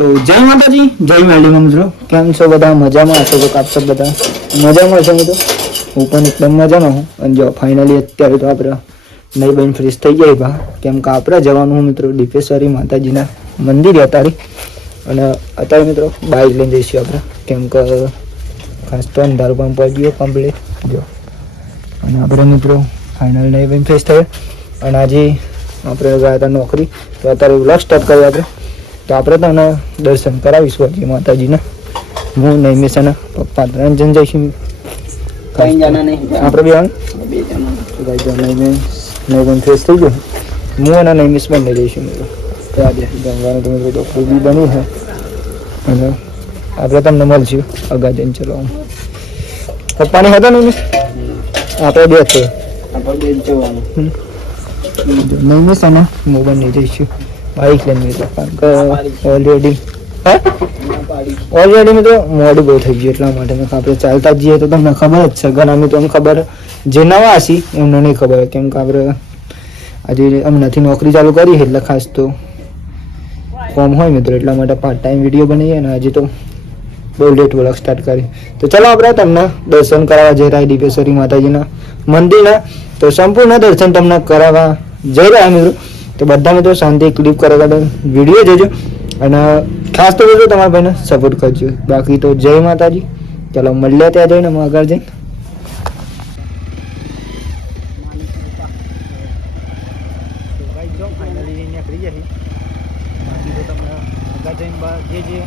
જય માતાજી. જય માલી મિત્રો. કેમ છો બધા? મજામાં હશો તો કાપશો બધા? મજામાં હશો મિત્રો? હું પણ એકદમ મજામાં હું. અને જો ફાઇનલી અત્યારે તો આપણે નહીં બહેન ફ્રેશ થઈ જાય ભા કેમ કે આપણે જવાનું હું મિત્રો દીપેશ્વરી માતાજીના મંદિરે અત્યારે અને અત્યારે મિત્રો બાઇક લઈને જઈશું આપણે કેમ કે ખાસ તો અંધારું પણ પડી ગયો કમ્પ્લીટ જો. અને આપણે મિત્રો ફાઇનલ નહીં બહેન ફ્રેશ થયા. અને આજે આપણે ગયા હતા નોકરી. તો અત્યારે વ્લોગ સ્ટાર્ટ કર્યો આપણે તો આપણે તને દર્શન કરાવીશું હજી માતાજીના. હું નૈમિષ અને પપ્પા ત્રણ જણ જઈશું. કઈ જણા નહીં આપણે બે નૈમિષ ફ્રેશ થઈ ગયો. હું અને નૈમિષ બંને જઈશું. જમવાનું તમે તો પૂરી બની છે. અને આપણે તમને મળશું અગા જઈને ચલો પપ્પાની હતા નૈમિષ? આપણે બે છે નૈમિષ અને હું બંને જઈશું. બાઈક લઈને કારણ કે ઓલરેડી ઓલરેડી મિત્રો મોડું બહુ થઈ ગયું એટલા માટે. આપણે ચાલતા જઈએ તો તમને ખબર જ છે. ઘણા મિત્રો ખબર જે નવા હશી એમને નહીં ખબર. કેમ કે આપણે આજે નથી નોકરી ચાલુ કરી એટલે ખાસ તો કોમ હોય મિત્રો. એટલા માટે પાર્ટ ટાઈમ વીડિયો બનાવીએ ને આજે તો બહુ લેટ વ્લોગ સ્ટાર્ટ કરી. તો ચાલો આપણે તમને દર્શન કરાવવા જઈ રહ્યા દીપેશ્વરી માતાજીના મંદિરના. તો સંપૂર્ણ દર્શન તમને કરાવવા જઈ રહ્યા મિત્રો. તો બધા મિત્રો શાંતિ ક્લિપ કરવા વીડિયો જોજો. અને ખાસ તો જોજો તમારા ભાઈને સપોર્ટ કરજો. બાકી તો જય માતાજી. ચાલો મળીએ ત્યાં જઈને હું આગળ જઈને જે જે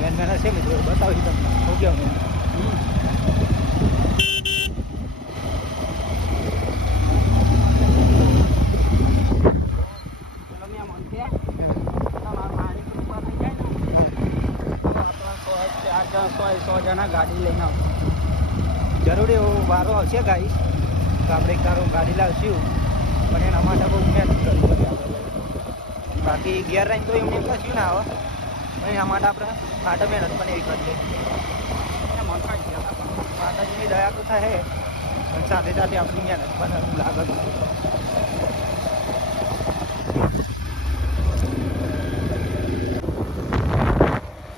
મેન મેન હશે મિત્રો બતાવી તમને શું કહેવાનું સો જણા ગાડી લઈને આવશું. જરૂરી એવો વારો આવશે ગાઈ તો આપણે એક તારો ગાડી લાવશું. પણ એના માટે બહુ મહેનત કરવી પડે બાકી ગિયર રાઈન તો એમને કશું ના આવે. પણ એના માટે આપણે ફાટો મહેનત પણ એવી કરીએ. માતાજીની દયા તો થાય. પણ સાથે સાથે આપણી મહેનત પણ લાગે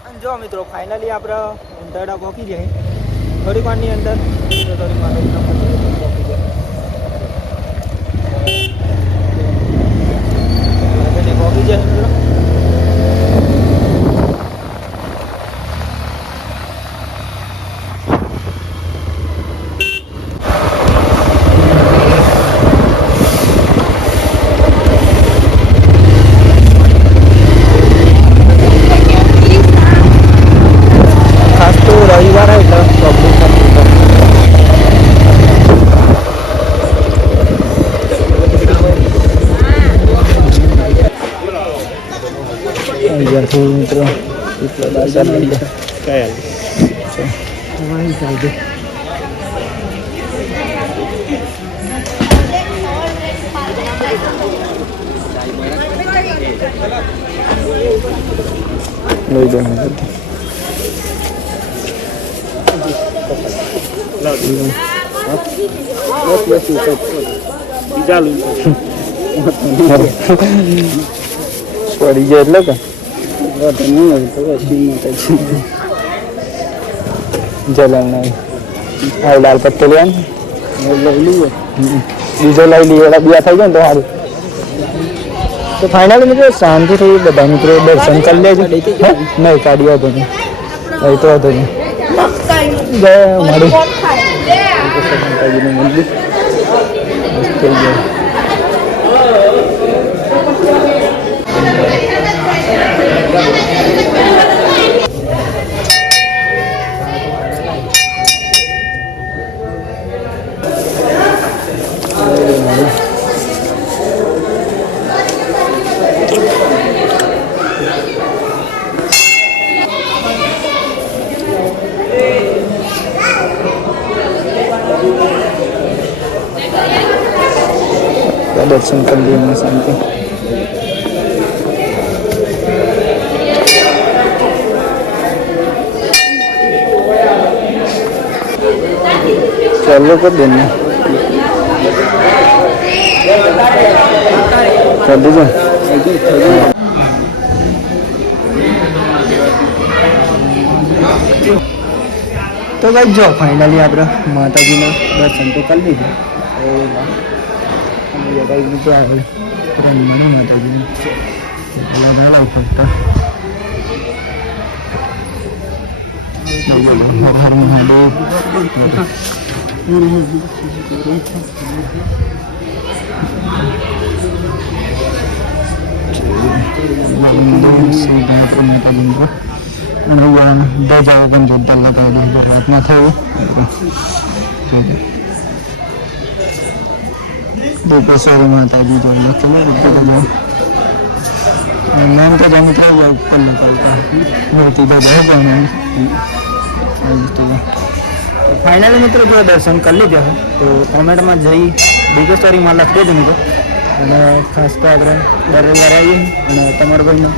અને જો મિત્રો ફાઇનલી આપણે ઉંટાડા પહોંચી જાય. થોડી વારની અંદર તો થોડી માતાજીના મંદિરે જાય આગળની જાય મિત્રો ખાસ તો રવિવાર હોય એટલે પબ્લિક ત્યાંથી મિત્રો એટલો દર્શન લઈ જાય ચાલતું લઈ જાય કે જલન આ લાલ પત્તો લે બીજો લઈ લઈએ એટલે બે થઈ જાય ને તો સારું તો ફાઇનલી મિત્રો શાંતિ થઈ બધા મિત્રો દર્શન કરી લેજો? નહીં કાઢી હતો નહીં નહીં તો વાંધો નહીં જય મારી મંદિર થઈ ગયું દર્શન કરી લઈએ એમને શાંતિ. ચાલુ કરી દે ને કરી તો ભાઈ જો ફાઇનલી આપણે માતાજીના દર્શન તો કરી લીધા. અને કઈ રીતે આવે ત્રણ માતાજીને પેલા બોલાવ ફક્ત હર હર મહાદેવ અને ધજાઓ પણ જોરદાર લગાવી બરાબરમાં થયું દીપો સારી માતાજી જો લખેલું બધું નામ તો જાણી તો ઉપર કરતા મૂર્તિ તો બહુ પણ ફાઇનલ મિત્રો જો દર્શન કરી લીધા તો કોમેન્ટમાં જઈ બીજો સ્ટોરીમાં લખી દેજો મિત્રો. અને ખાસ તો આપણે દર રવિવારે આવીએ અને તમારા ભાઈનો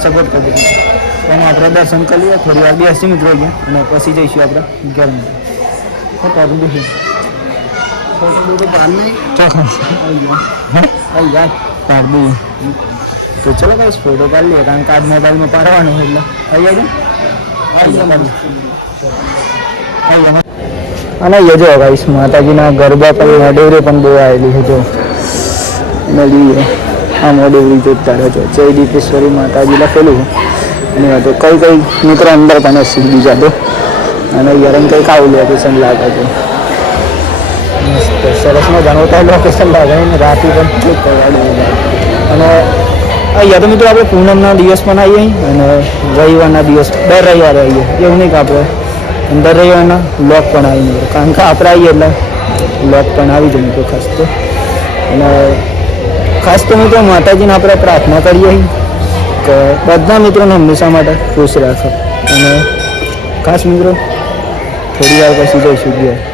સપોર્ટ કરી દેજો અને આપણે દર્શન કરી લઈએ. થોડી વાર બેસી મિત્રો અને પછી જઈશું આપણે ઘરમાં તો બોટો તો ચલો ભાઈ ફોટો પાડી લઈએ કારણ કે આજ મોબાઈલમાં પાડવાનો એટલે આવી જાય અને યજો ગાઈસ, માતાજીના ગરબા પણ મોડેવરી પણ બહુ આવેલી છે, જો. નદી આ મોડેવરી જોતા રહેજો જય દીપેશ્વરી માતાજી લખેલું અને તો કઈ કઈ મિત્રો અંદર પણ હશે બીજા તો. અને યરમ કંઈક આવું લોકેશન લાગે છે. મસ્ત સરસ મજાનું તો લોકેશન લગાવીને રાતે પણ ક્લિક કરવાનું અને અહીંયા તો મિત્રો, આપણે પૂનમના દિવસ પણ આવીએ અને રવિવારના દિવસ દર રવિવારે આવીએ. એવું નહીં કે આપણે અંદર રવિવારના લોક પણ આવીને કારણ કે આપણે આવીએ એટલે લોક પણ આવી જાય મિત્રો ખાસ તો. અને ખાસ તો મિત્રો માતાજીને આપણે પ્રાર્થના કરીએ કે બધા મિત્રોને હંમેશા માટે ખુશ રાખો. અને ખાસ મિત્રો, થોડી વાર પછી જઈશું ગયા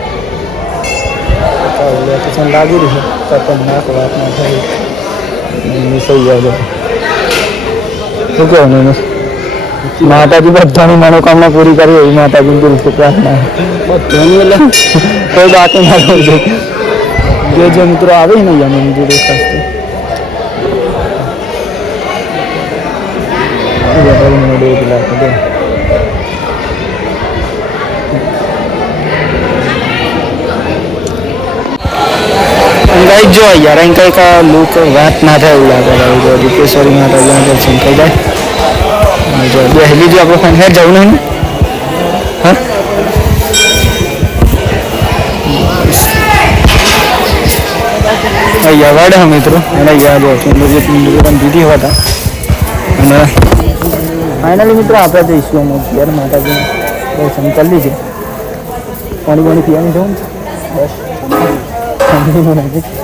લોકેશન લાગી રહ્યું છે ખતરનાક વાત ના થઈ મિસાઈ ગયા શું કહેવાનું એને? માતાજી બધાની મનોકામના પૂરી કરી એવી માતાજી દિલથી પ્રાર્થના બધાની એટલે કોઈ બાકી ના રહી. જાય જે જે મિત્રો આવે ને તો. વધારે મોડું એક લાખ દે જો યાર અહીં કંઈક લુક વાત ના થાય એવું લાગે. ભાઈ જો દીપેશ્વરી થાય દર્શન થઈ જાય. જો બેહલી જો આપણે ફાઇન હે જવું નહીં ને? હા? અહીંયા વાડે મિત્રો. જો સુંદરજી સુંદર પણ દીધી હતા. અને ફાઇનલી મિત્રો, આપણે જઈશું અમે ઘેર માતાજી દર્શન કરી લીધે પાણી પાણી પીવાની જવું બસ. નથી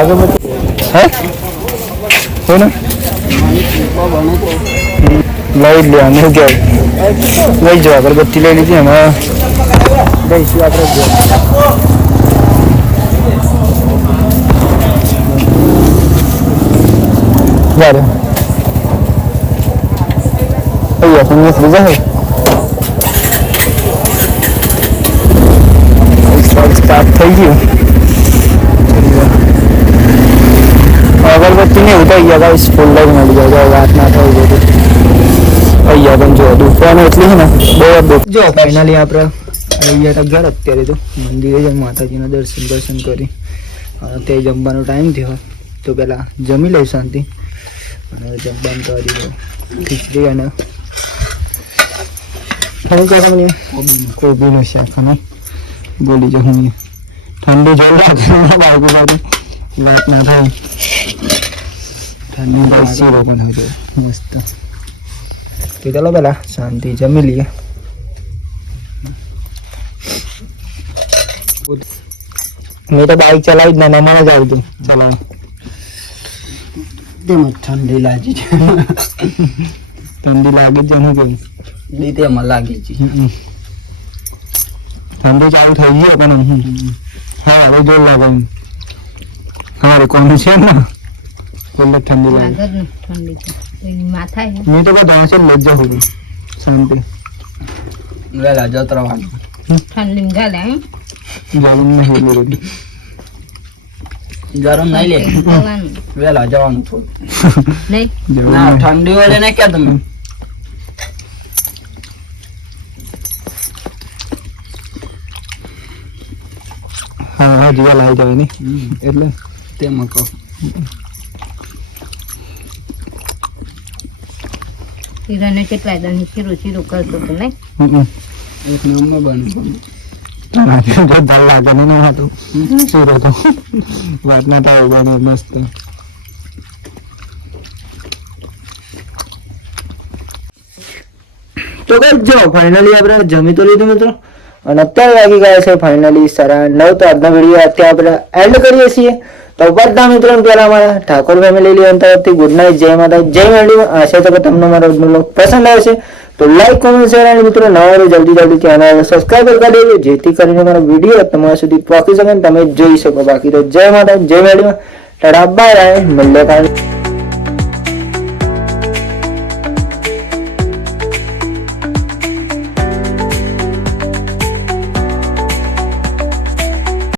અગરબત્તી હે તો ને લઈ જ લેવાનું કે લઈ જાઓ અગરબત્તી લઈ લીધી એમાં જઈશું આપણે ઘેર. Claro. Oye, hace un frisaje. Start થઈ ગયું અગરબત્તી ને ઉઠાઈ ગયા ગાઈસ ફૂલ જ મળી જાય. વાત ના થઈ બધું. અહીંયા પણ જો, દુખવાનું એટલી છે ને, બહુ દુખ. જો ફાઇનલી આપણે આવી ગયા હતા ઘર અત્યારે તો. મંદિરે જ માતાજીના દર્શન દર્શન કરી. અત્યારે જમવાનો ટાઈમ થયો. તો પહેલાં જમી લઈ શાંતિ. અને જમવાનું હજી તો ખીચડી અને કોબીનું શાક અને બોલી જાઉં ઠંડી રાખે વાત ના થાય. ઠંડી શીરો પણ હોય મસ્ત. તો ચાલો પેલા શાંતિ જમી લઈએ. મેં તો બાઇક ચલાવી જ ના મને જ આવતું ચલાવ તેમ ઠંડી લાગી. છે ઠંડી લાગે છે ને કેવું દીતે એમાં લાગી છે. ઠંડી ચાલુ થઈ ગઈ પણ હા હવે જોર લાગે. અમારે કોનું છે ને? એટલે ઠંડી લાગે. ઠંડી. એની માથા હે. મેં તો કહું છે લઈ જાઉં શાંતિ. વેલા જતરવાનું ઠંડી ગાલે હે. જવું નહીં એટલું બધું. ગરમ નહીં લે. જવાનું. વેલા જવાનું થોડું. નહીં? ના ઠંડી વળે ને ક્યાં તમે. હા હા જીવા લાવી જાય નહીં. એટલે? તેમાં કહો. શીરાને કેટલા દાડની શીરો શીરો કરતો હતો નહીં. એક નંબર બને. આનાથી તો ડર લાગે ને હતું શું હતો વાત ના બને મસ્ત. તો કઈ જો ફાઇનલી આપણે જમી તો લીધું મિત્રો. અને અત્યારે વાગી ગયા છે ફાઇનલી સારા નવ તો આજનો વીડિયો અત્યારે આપણે એન્ડ કરીએ છીએ. તો બધા મિત્રો પેલા મારા ઠાકોર ફેમિલી લીવન તરફથી ગુડ નાઇટ જય માતા જય મેળવી આશા છે કે તમને મારો બ્લોગ પસંદ આવશે. તો લાઈક કોમેન્ટ શેર અને મિત્રો નવા જલ્દી જલ્દી ચેનલ સબસ્ક્રાઈબ કરી દેજો, જેથી કરીને મારો વીડિયો તમારા સુધી પહોંચી શકે તમે જોઈ શકો. બાકી તો જય માતા જય મેળવી ટાટા બાય કાલે.